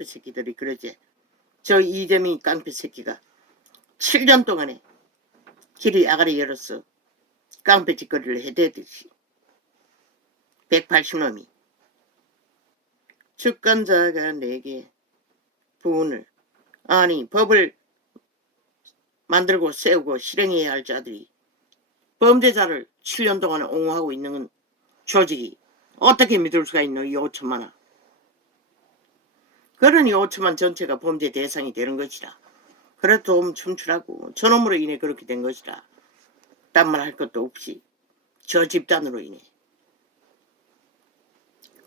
깡패 새끼들이 그러지. 저 이재명이 깡패 새끼가 7년 동안에 길이 아가리 열었어. 깡패 짓거리를 해대듯이. 180놈이. 주권자가 내게 부운을 아니 법을 만들고 세우고 실행해야 할 자들이 범죄자를 7년 동안 옹호하고 있는 조직이 어떻게 믿을 수가 있노? 이 5천만원. 그러니 5천만 전체가 범죄 대상이 되는 것이라. 그래 좀 춤추라고. 저놈으로 인해 그렇게 된 것이라. 딴 말 할 것도 없이 저 집단으로 인해.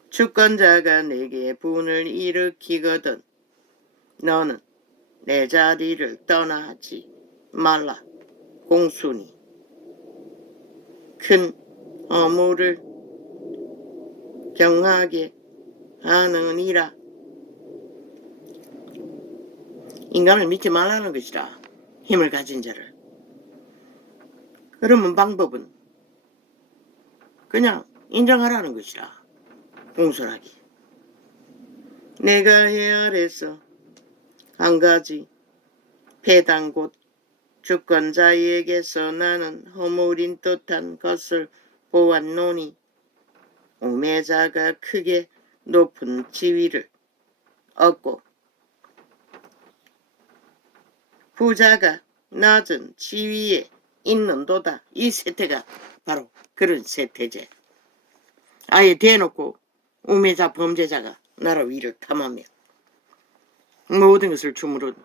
주권자가 내게 분을 일으키거든 너는 내 자리를 떠나지 말라. 공순이 큰 허물을 경하게 하느니라. 인간을 믿지 말라는 것이라. 힘을 가진 자를. 그러면 방법은 그냥 인정하라는 것이라. 공손하게. 내가 헤아려서 한 가지 배당 곧 주권자에게서 나는 허물인 듯한 것을 보았노니 우매자가 크게 높은 지위를 얻고 부자가 낮은 지위에 있는도다. 이 세태가 바로 그런 세태제. 아예 대놓고 우매자 범죄자가 나라 위를 탐하며 모든 것을 주무른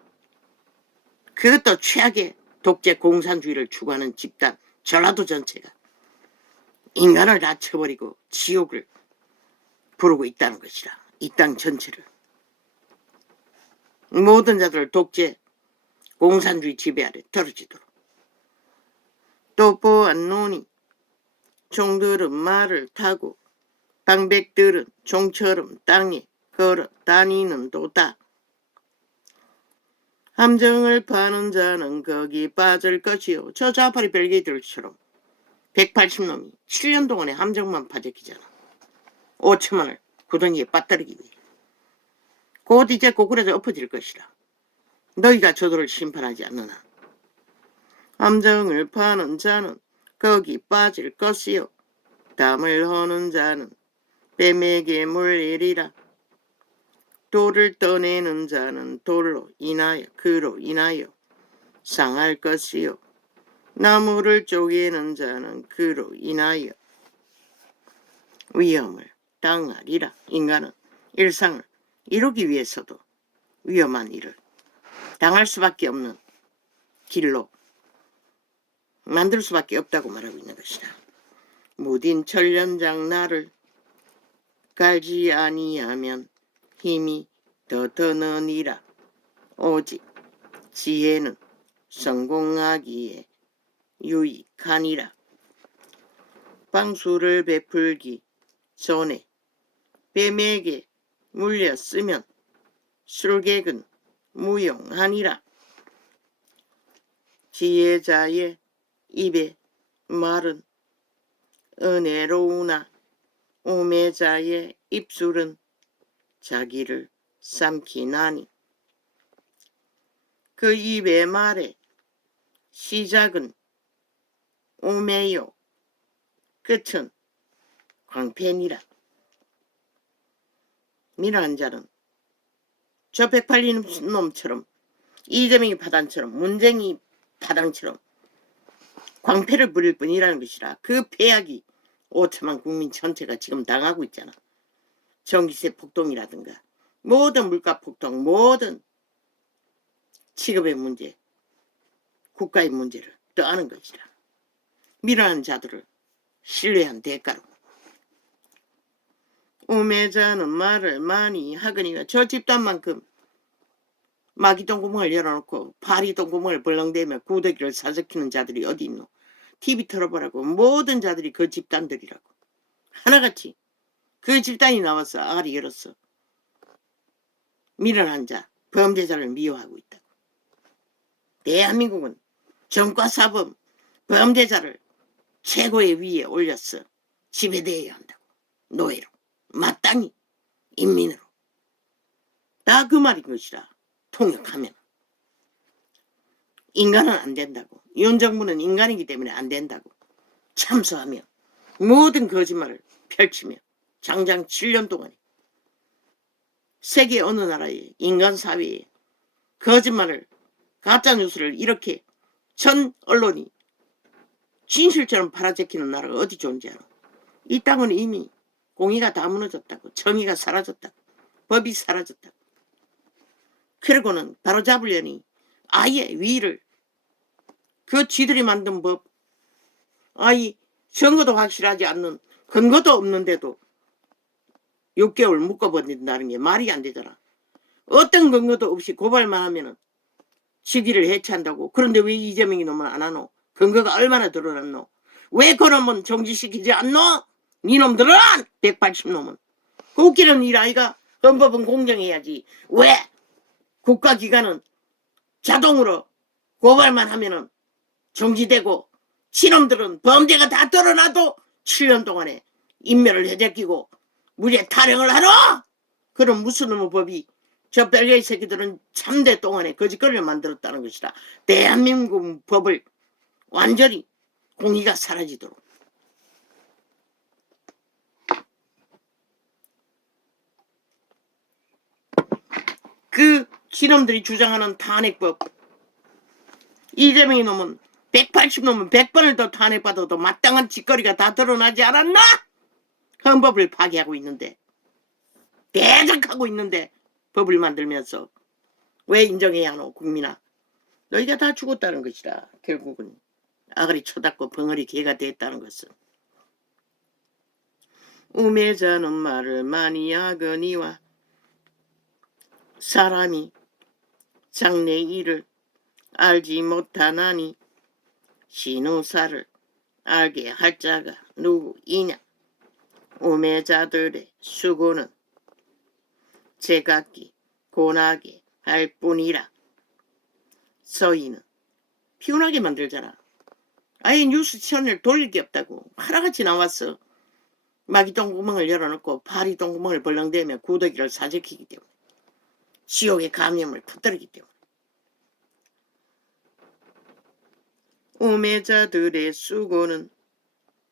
그것도 최악의 독재 공산주의를 추구하는 집단 전라도 전체가 인간을 다 쳐버리고 지옥을 부르고 있다는 것이라. 이 땅 전체를. 모든 자들을 독재 공산주의 지배 아래 떨어지도록. 또 보았노니 종들은 말을 타고 방백들은 종처럼 땅에 걸어 다니는 도다. 함정을 파는 자는 거기 빠질 것이요. 저 좌파리 벨기들처럼 180놈이 7년 동안에 함정만 파재기잖아. 5천만을 구덩이에 빠뜨리기 위해. 곧 이제 고꾸라져 엎어질 것이라. 너희가 저들을 심판하지 않느나. 함정을 파는 자는 거기 빠질 것이요. 담을 허는 자는 뱀에게 물리리라. 돌을 떠내는 자는 돌로 인하여 그로 인하여 상할 것이요. 나무를 쪼개는 자는 그로 인하여 위험을 당하리라. 인간은 일상을 이루기 위해서도 위험한 일을 당할 수밖에 없는 길로 만들 수밖에 없다고 말하고 있는 것이다. 무딘 천련장 나를 갈지 아니하면 힘이 더 드느니라. 오직 지혜는 성공하기에 유익하니라. 방수를 베풀기 전에 뱀에게 물렸으면 술객은 무용하니라. 지혜자의 입에 말은 은혜로우나 우매자의 입술은 자기를 삼키나니. 그 입의 말에 시작은 우매요 끝은 광팬이라. 미련한 자는 저 180놈처럼 이재명이 파단처럼 문쟁이 파당처럼 광패를 부릴 뿐이라는 것이라. 그 폐악이 5천만 국민 전체가 지금 당하고 있잖아. 전기세 폭동이라든가 모든 물가 폭동, 모든 취급의 문제, 국가의 문제를 떠안은 것이라. 미련한 자들을 신뢰한 대가로. 우매자는 말을 많이 하거니와. 저 집단만큼 마귀똥구멍을 열어놓고 파리똥구멍을 벌렁대며 구더기를 사적히는 자들이 어디 있노. TV 틀어보라고. 모든 자들이 그 집단들이라고. 하나같이 그 집단이 나와서 아가리 열었어. 미련한 자, 범죄자를 미워하고 있다고. 대한민국은 정과사범, 범죄자를 최고의 위에 올렸어. 지배되어야 한다고. 노예로, 마땅히 인민으로. 다 그 말인 것이라. 통역하면 인간은 안 된다고. 윤정부는 인간이기 때문에 안 된다고 참소하며 모든 거짓말을 펼치며 장장 7년 동안에 세계 어느 나라의 인간 사회에 거짓말을 가짜뉴스를 이렇게 전 언론이 진실처럼 팔아제키는 나라가 어디 존재하노. 이 땅은 이미 공의가 다 무너졌다고. 정의가 사라졌다고. 법이 사라졌다고. 그리고는 바로잡으려니 아예 위를 그 쥐들이 만든 법, 아이 증거도 확실하지 않는 근거도 없는데도 6개월 묶어버린다는 게 말이 안 되잖아. 어떤 근거도 없이 고발만 하면은 시기를 해체한다고. 그런데 왜 이재명이 놈은 안 하노? 근거가 얼마나 드러났노? 왜 그놈은 정지시키지 않노? 니놈들은 180놈은 그 웃기는 일 아이가. 헌법은 공정해야지. 왜 국가기관은 자동으로 고발만 하면은 정지되고 친놈들은 범죄가 다 드러나도 7년 동안에 인멸을 해제끼고 무죄 타령을 하노? 그럼 무슨 놈의 법이 저 벨기에 새끼들은 참대 동안에 거짓거리를 만들었다는 것이다. 대한민국 법을 완전히 공의가 사라지도록. 그 신놈들이 주장하는 탄핵법, 이재명이 놈은 180놈은 100번을 더 탄핵받아도 마땅한 짓거리가 다 드러나지 않았나? 헌법을 파괴하고 있는데, 대적하고 있는데 법을 만들면서 왜 인정해야 하노? 국민아, 너희가 다 죽었다는 것이다. 결국은 아가리 쳐닫고 벙어리 개가 됐다는 것은. 우매자는 말을 많이 하거니와 사람이 장래 일을 알지 못하나니 신우사를 알게 할 자가 누구이냐. 우매자들의 수고는 제각기 고나게 할 뿐이라. 서희는 피곤하게 만들잖아. 아예 뉴스 채널 돌릴 게 없다고. 하나같이 나왔어. 마귀 똥구멍을 열어놓고 파리 똥구멍을 벌렁대며 구더기를 사지키기 때문에. 지옥의 감염을 퍼뜨리기 때문에. 우매자들의 수고는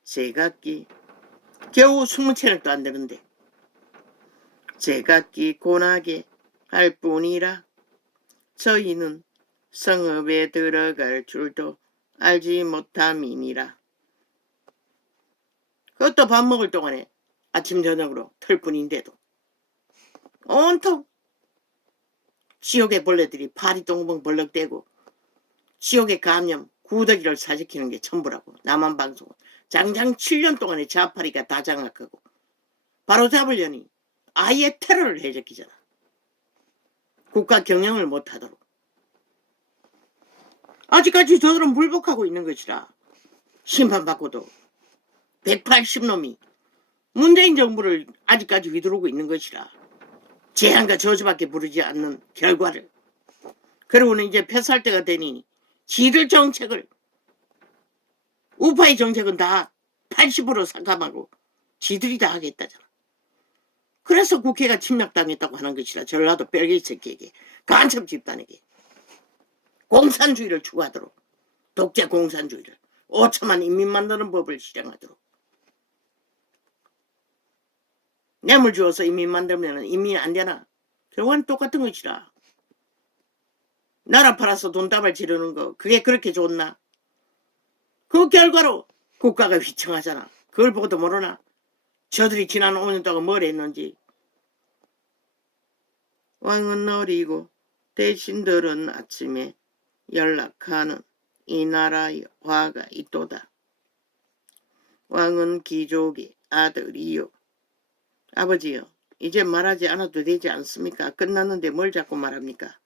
제각기 겨우 20채널도 안 되는데 제각기 고나게 할 뿐이라. 저희는 성읍에 들어갈 줄도 알지 못함이니라. 그것도 밥 먹을 동안에 아침 저녁으로 털 뿐인데도 온통 지옥의 벌레들이 파리똥구멍 벌렁대고 지옥의 감염 구더기를 사지키는 게 전부라고. 남한방송은 장장 7년 동안에 좌파리가 다 장악하고 바로잡으려니 아예 테러를 해제키잖아. 국가 경영을 못하도록. 아직까지 저들은 불복하고 있는 것이라. 심판받고도 180놈이 문재인 정부를 아직까지 휘두르고 있는 것이라. 재앙과 저주밖에 부르지 않는 결과를. 그리고는 이제 패소할 때가 되니 지들 정책을, 우파의 정책은 다 80% 삭감하고 지들이 다 하겠다잖아. 그래서 국회가 침략당했다고 하는 것이라. 전라도 벨기에 새끼에게, 간첩 집단에게 공산주의를 추구하도록, 독재 공산주의를, 5천만 인민 만드는 법을 실행하도록. 뇌물 주어서 인민 만들면 인민이 안 되나? 결과는 똑같은 것이라. 나라 팔아서 돈다발 지르는 거, 그게 그렇게 좋나? 그 결과로 국가가 휘청하잖아. 그걸 보고도 모르나? 저들이 지난 5년 동안 뭘 했는지. 왕은 어리고 대신들은 아침에 연락하는 이 나라의 화가 있도다. 왕은 귀족의 아들이요. 아버지요, 이제 말하지 않아도 되지 않습니까? 끝났는데 뭘 자꾸 말합니까?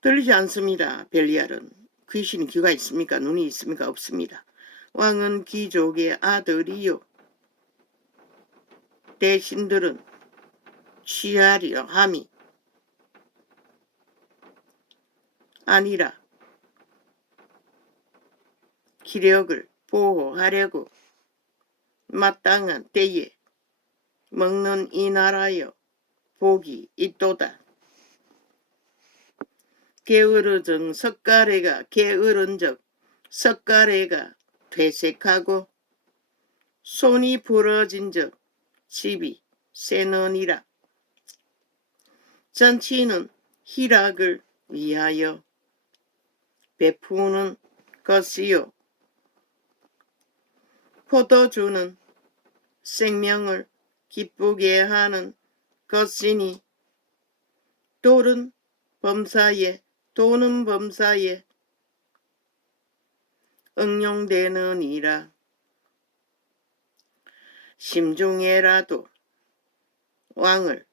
들리지 않습니다. 벨리알은. 귀신이 귀가 있습니까? 눈이 있습니까? 없습니다. 왕은 귀족의 아들이요. 대신들은 취하려 함이 아니라 기력을 보호하려고 마땅한 때에 먹는 이 나라여 복이 있도다. 게으르정 석가래가 게으른적 석가래가 퇴색하고 손이 부러진적 집이 새느니라. 잔치는 희락을 위하여 베푸는 것이요 포도주는 생명을 기쁘게 하는 것이니 도는 범사에 응용되느니라. 심중에라도 왕을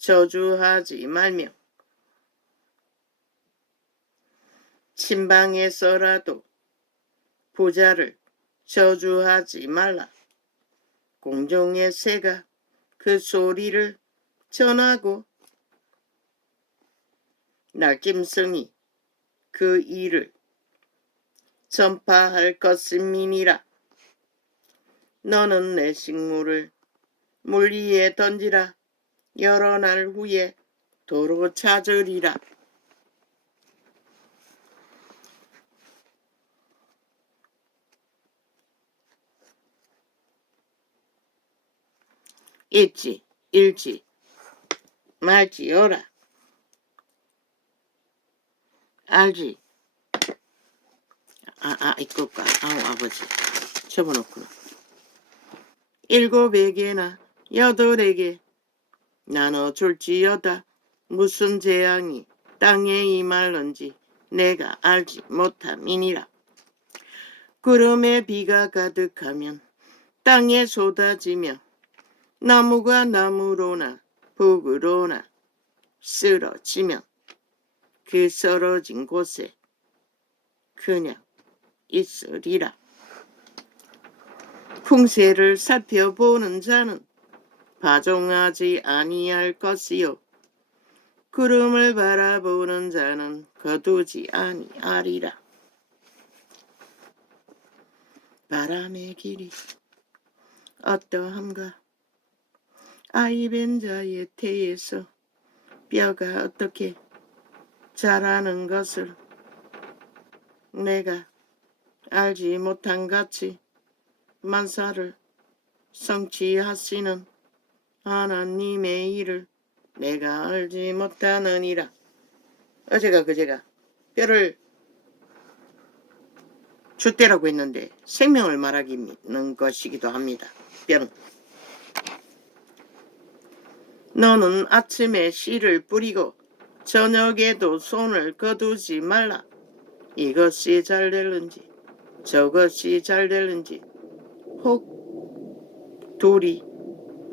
저주하지 말며 침방에서라도 부자를 저주하지 말라. 공중의 새가 그 소리를 전하고 날짐승이 그 일을 전파할 것임이니라. 너는 내 식물을 물 위에 던지라. 여러 날 후에 도로 찾으리라. 있지 잃지 말지어라. 알지? 이거까. 아버지 접어놓구나. 7에게나 8에게 나눠줄지어다. 무슨 재앙이 땅에 임할런지 내가 알지 못함이니라. 구름에 비가 가득하면 땅에 쏟아지며 나무가 나무로나 북으로나 쓰러지면 그 쓰러진 곳에 그냥 있으리라. 풍세를 살펴보는 자는 파종하지 아니할 것이요 구름을 바라보는 자는 거두지 아니하리라. 바람의 길이 어떠함과 아이벤 자의 태에서 뼈가 어떻게 자라는 것을 내가 알지 못한 같이 만사를 성취하시는 하나님의 일을 내가 알지 못하느니라. 어제가 그제가 뼈를 줏대라고 했는데 생명을 말하기는 것이기도 합니다. 뼈는. 너는 아침에 씨를 뿌리고 저녁에도 손을 거두지 말라. 이것이 잘 될는지 저것이 잘 될는지 혹 둘이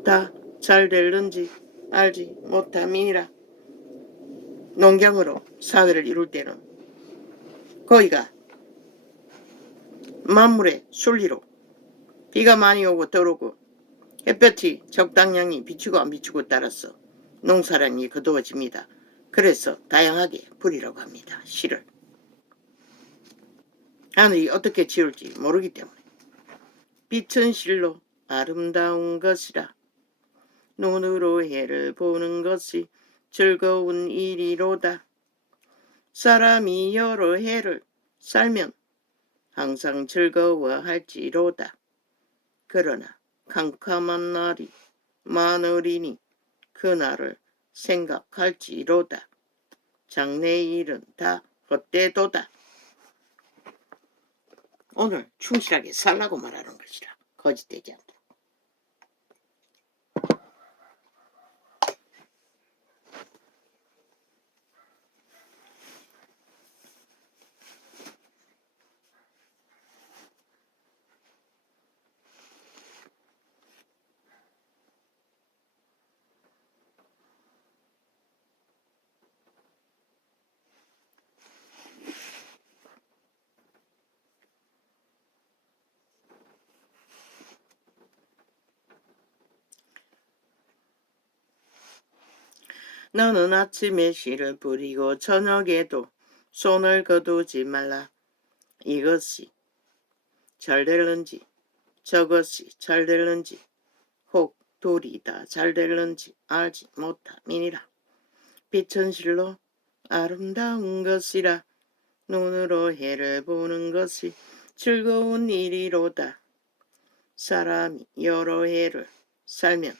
다 잘 될는지 알지 못함이니라. 농경으로 사회를 이룰 때는 거기가 만물의 순리로 비가 많이 오고 덜 오고 햇볕이 적당량이 비추고 안 비추고 따라서 농사량이 거두어집니다. 그래서 다양하게 뿌리라고 합니다. 씨를. 하늘이 어떻게 지을지 모르기 때문에. 빛은 실로 아름다운 것이라. 눈으로 해를 보는 것이 즐거운 일이로다. 사람이 여러 해를 살면 항상 즐거워할지로다. 그러나 캄캄한 날이 많으리니 그날을 생각할지로다. 장래일은 다 헛되도다. 오늘 충실하게 살라고 말하는 것이라. 거짓되지 않도록. 너는 아침에 씨를 뿌리고 저녁에도 손을 거두지 말라. 이것이 잘 될는지 저것이 잘 될는지 혹 돌이 다 잘 될런지 알지 못함이니라. 빛은 실로 아름다운 것이라. 눈으로 해를 보는 것이 즐거운 일이로다. 사람이 여러 해를 살면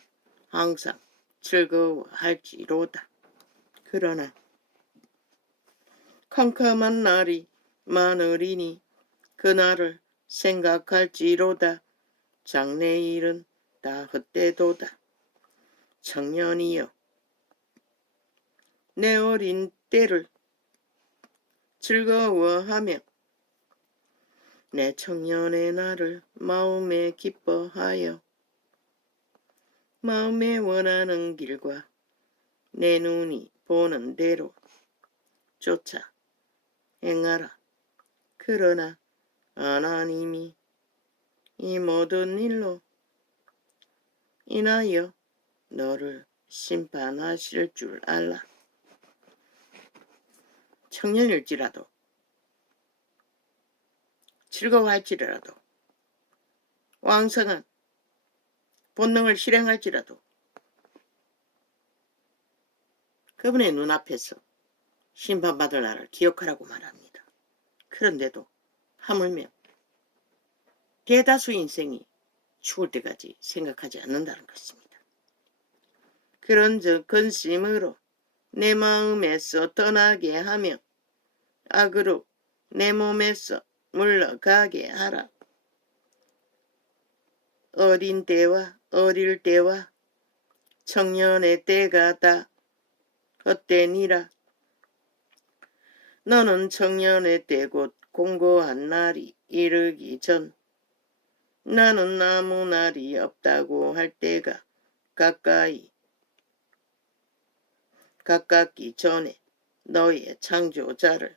항상 즐거워할지로다. 그러나 캄캄한 날이 많으리니 그날을 생각할지로다. 장래일은 다 헛되도다. 청년이여, 내 어린 때를 즐거워하며 내 청년의 날을 마음에 기뻐하여 마음에 원하는 길과 내 눈이 보는 대로 쫓아 행하라. 그러나 하나님이 이 모든 일로 인하여 너를 심판하실 줄 알라. 청년일지라도 즐거워할지라도 왕성한 본능을 실행할지라도 그분의 눈앞에서 심판받을 날을 기억하라고 말합니다. 그런데도 하물며 대다수 인생이 죽을 때까지 생각하지 않는다는 것입니다. 그런즉 근심으로 내 마음에서 떠나게 하며 악으로 내 몸에서 물러가게 하라. 어린 때와 어릴 때와 청년의 때가 다 헛되니라. 너는 청년의 때 곧 공고한 날이 이르기 전 나는 아무 날이 없다고 할 때가 가깝기 전에 너의 창조자를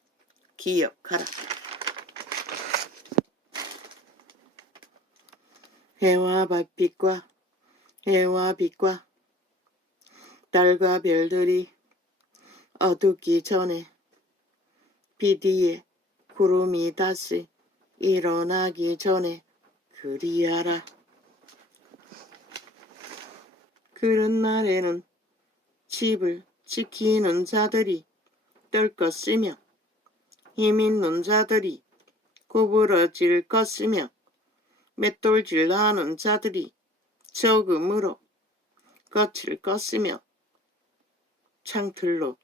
기억하라. 해와 빛과 달과 별들이 어둡기 전에 빛 위에 구름이 다시 일어나기 전에 그리하라. 그런 날에는 집을 지키는 자들이 떨 것이며 힘 있는 자들이 구부러질 것이며 맷돌질하는 자들이 적음으로 거칠 것이며 창틀로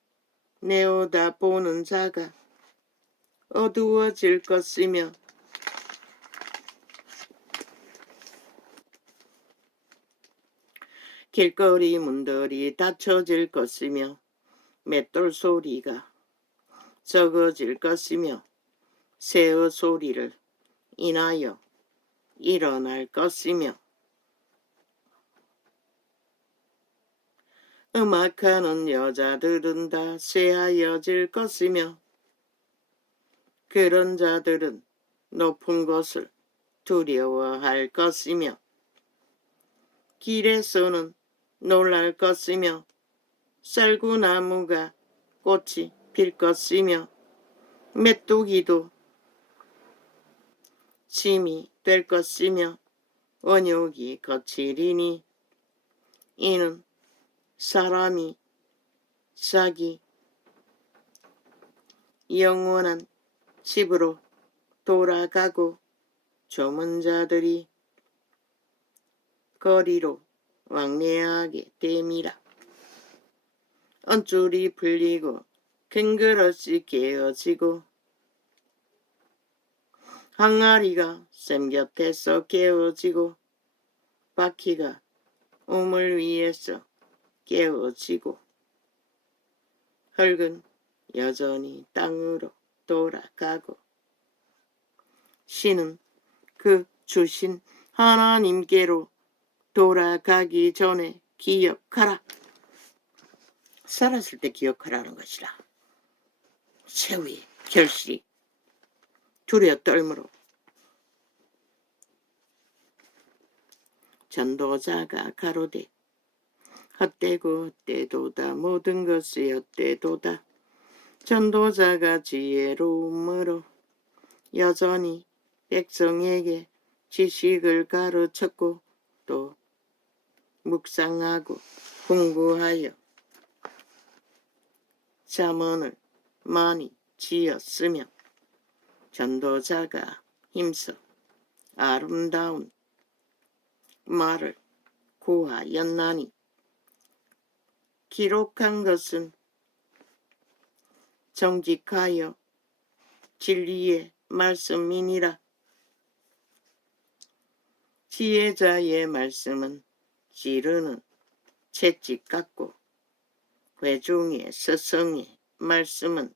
내어다보는 자가 어두워질 것이며 길거리 문들이 닫혀질 것이며 맷돌 소리가 적어질 것이며 새어 소리를 인하여 일어날 것이며 음악하는 여자들은 다 쇠하여질 것이며 그런 자들은 높은 곳을 두려워할 것이며 길에서는 놀랄 것이며 쌀구나무가 꽃이 필 것이며 메뚜기도 짐이 될 것이며 원욕이 거칠이니 이는 사람이 자기 영원한 집으로 돌아가고 조문 자들이 거리로 왕래하게 됨이라. 언줄이 풀리고 큰 그릇이 깨어지고 항아리가 샘 곁에서 깨어지고 바퀴가 우물 위에서 깨어지고 흙은 여전히 땅으로 돌아가고 신은 그 주신 하나님께로 돌아가기 전에 기억하라. 살았을 때 기억하라는 것이라. 최후의 결실이 두려워 떨므로 전도자가 가로되 헛되고 헛되도다. 모든 것이 헛되도다. 전도자가 지혜로움으로 여전히 백성에게 지식을 가르쳤고 또 묵상하고 공부하여 잠언을 많이 지었으며 전도자가 힘써 아름다운 말을 구하였나니 기록한 것은 정직하여 진리의 말씀이니라. 지혜자의 말씀은 찌르는 채찍 같고 회중의 스승의 말씀은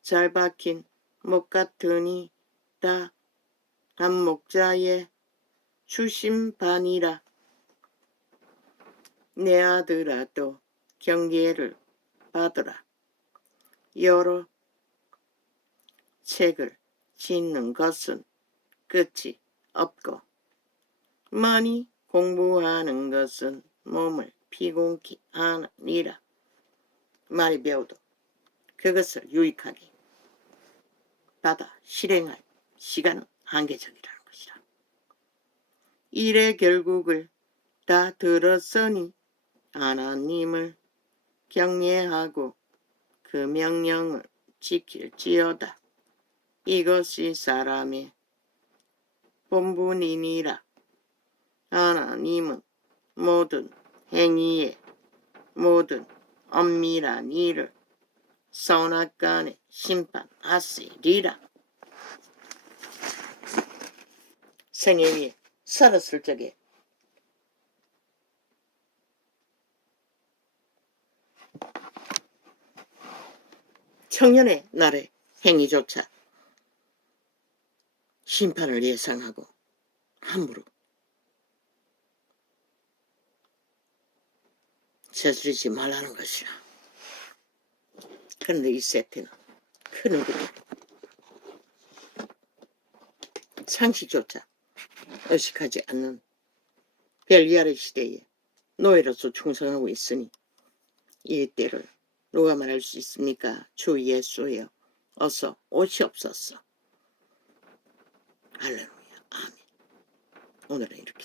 잘 박힌 목 같으니 다 한 목자의 주심반이라. 내 아들아도 경계를 받으라. 여러 책을 짓는 것은 끝이 없고 많이 공부하는 것은 몸을 피곤케 하느니라. 많이 배워도 그것을 유익하게 받아 실행할 시간은 한계적이라는 것이라. 일의 결국을 다 들었으니 하나님을 경외하고 그 명령을 지킬지어다. 이것이 사람의 본분이니라. 하나님은 모든 행위에 모든 엄밀한 일을 선악간에 심판하시리라. 생애 위에 살았을 적에 청년의 날의 행위조차 심판을 예상하고 함부로 저지르지 말라는 것이라. 그런데 이 세태는 그 누구도 상식조차 의식하지 않는 별 위아래 시대에 노예로서 충성하고 있으니 이 때를 누가 말할 수 있습니까? 주 예수여 어서 오시옵소서. 할렐루야. 아멘. 오늘은 이렇게